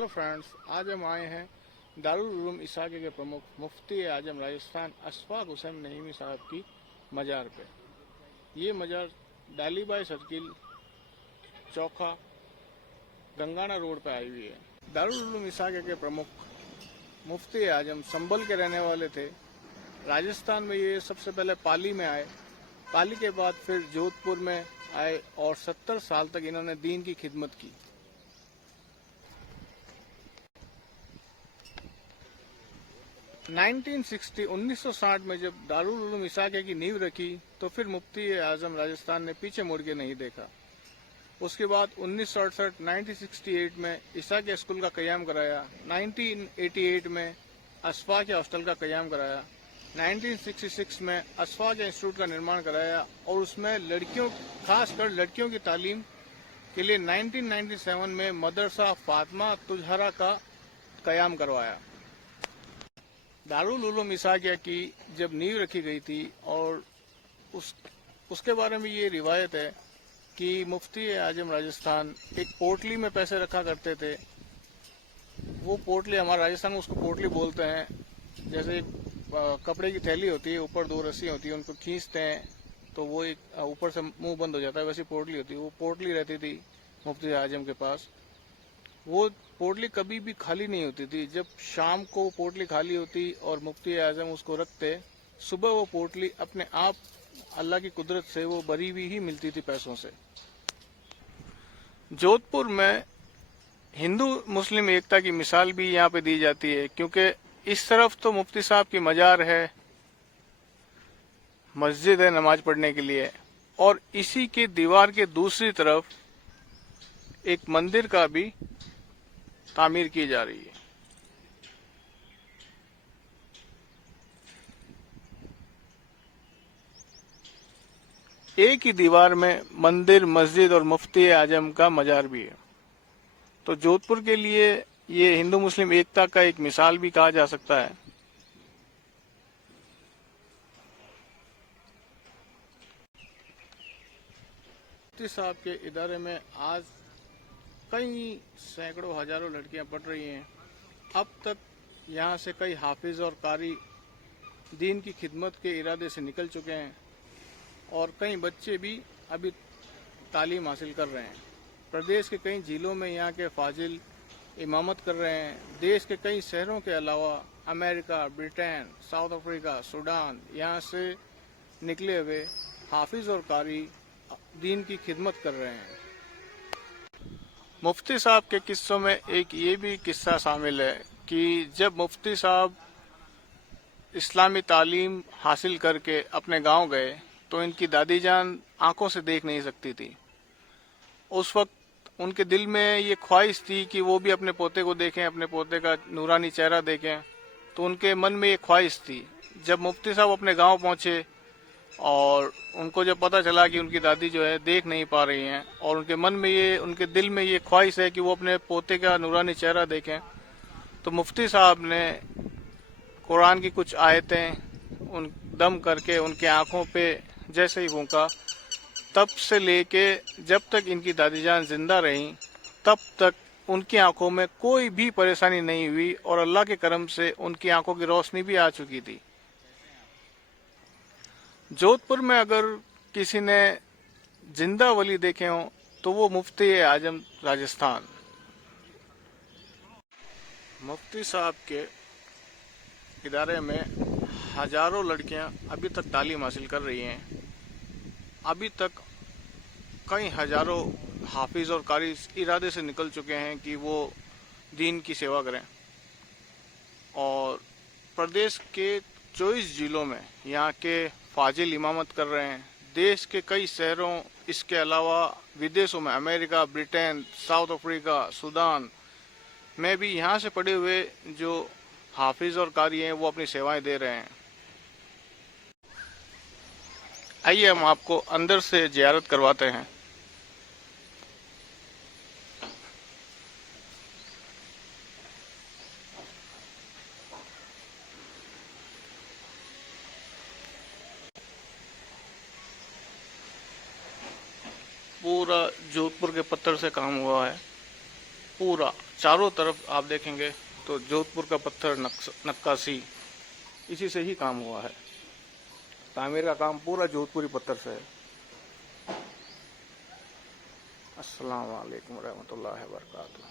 Hello friends, आज हम आए हैं दारुल उलूम इसाके के प्रमुख मुफ्ती आजम राजस्थान अशफाक हुसैन नईमी साहब की मज़ार पे। ये मज़ार डालीबाई सर्किल चौखा गंगाना रोड पे आई हुई है। दारुल उलूम इसाके के प्रमुख मुफ्ती आजम संभल के रहने वाले थे। राजस्थान में ये सबसे पहले पाली में आए, पाली के बाद फिर जोधपुर में आए और 70 साल तक इन्होंने दीन की खिदमत की। 1960 में जब दारुल उलूम इसाके की नींव रखी तो फिर मुफ्ती आजम राजस्थान ने पीछे मुड़ के नहीं देखा। उसके बाद 1968 में इसाके स्कूल का क़याम कराया। 1988 में अशफाक हॉस्टल का क़याम कराया। 1966 में अशफाक इंस्टीट्यूट का निर्माण कराया और उसमें लड़कियों, खासकर लड़कियों की तालीम के लिए 1997 में मदरसा फातिमा तुजहरा का क़याम करवाया। दारुल उलूम इसाकिया की जब नींव रखी गई थी और उसके बारे में ये रिवायत है कि मुफ्ती आजम राजस्थान एक पोटली में पैसे रखा करते थे। वो पोटली, हमारे राजस्थान में उसको पोटली बोलते हैं। जैसे एक कपड़े की थैली होती है, ऊपर दो रस्सी होती है, उनको खींचते हैं तो वो एक ऊपर से मुंह बंद हो जाता है, वैसी पोटली होती है। वो पोटली रहती थी मुफ्ती आजम के पास। वो पोटली कभी भी खाली नहीं होती थी। जब शाम को पोटली खाली होती और मुफ्ती आजम उसको रखते, सुबह वो पोटली अपने आप अल्लाह की कुदरत से वो भरी हुई ही मिलती थी पैसों से। जोधपुर में हिंदू मुस्लिम एकता की मिसाल भी यहाँ पे दी जाती है, क्योंकि इस तरफ तो मुफ्ती साहब की मजार है, मस्जिद है नमाज पढ़ने के लिए, और इसी के दीवार के दूसरी तरफ एक मंदिर का भी तामीर की जा रही है। एक ही दीवार में मंदिर, मस्जिद और मुफ्ती आजम का मजार भी है। तो जोधपुर के लिए ये हिंदू मुस्लिम एकता का एक मिसाल भी कहा जा सकता है। मुफ्ती साहब के इदारे में आज कई सैकड़ों हजारों लड़कियां पढ़ रही हैं। अब तक यहाँ से कई हाफिज और कारी दीन की खिदमत के इरादे से निकल चुके हैं और कई बच्चे भी अभी तालीम हासिल कर रहे हैं। प्रदेश के कई जिलों में यहाँ के फाजिल इमामत कर रहे हैं। देश के कई शहरों के अलावा America, Britain, south Africa, Sudan, यहाँ से निकले हुए हाफिज और कारी दीन की खिदमत कर रहे हैं। मुफ्ती साहब के किस्सों में एक ये भी किस्सा शामिल है कि जब मुफ्ती साहब इस्लामी तालीम हासिल करके अपने गांव गए तो इनकी दादी जान आंखों से देख नहीं सकती थी। उस वक्त उनके दिल में ये ख्वाहिश थी कि वो भी अपने पोते को देखें, अपने पोते का नूरानी चेहरा देखें। तो उनके मन में ये ख्वाहिश थी। जब मुफ्ती साहब अपने गांव पहुंचे और उनको जब पता चला कि उनकी दादी जो है देख नहीं पा रही हैं और उनके मन में ये, उनके दिल में ये ख्वाहिश है कि वो अपने पोते का नूरानी चेहरा देखें, तो मुफ्ती साहब ने कुरान की कुछ आयतें उन दम करके उनके आंखों पे जैसे ही फूंका, तब से लेके जब तक इनकी दादी जान जिंदा रहीं तब तक उनकी आंखों में कोई भी परेशानी नहीं हुई और अल्लाह के करम से उनकी आंखों की रोशनी भी आ चुकी थी। जोधपुर में अगर किसी ने जिंदा वली देखे हों तो वो मुफ्ती आजम राजस्थान। मुफ्ती साहब के इदारे में हजारों लड़कियां अभी तक तालीम हासिल कर रही हैं। अभी तक कई हजारों हाफिज और कारी इस इरादे से निकल चुके हैं कि वो दीन की सेवा करें। और प्रदेश के 24 जिलों में यहाँ के फाजिल इमामत कर रहे हैं। देश के कई शहरों, इसके अलावा विदेशों में America, Britain, south Africa, Sudan में भी यहाँ से पढ़े हुए जो हाफिज और कारी हैं वो अपनी सेवाएं दे रहे हैं। आइए हम आपको अंदर से जियारत करवाते हैं। पूरा जोधपुर के पत्थर से काम हुआ है, पूरा चारों तरफ आप देखेंगे तो जोधपुर का पत्थर नक्काशी इसी से ही काम हुआ है। तामीर का काम पूरा जोधपुरी पत्थर से है। अस्सलाम वालेकुम रहमतुल्लाहि व बरकातुहू।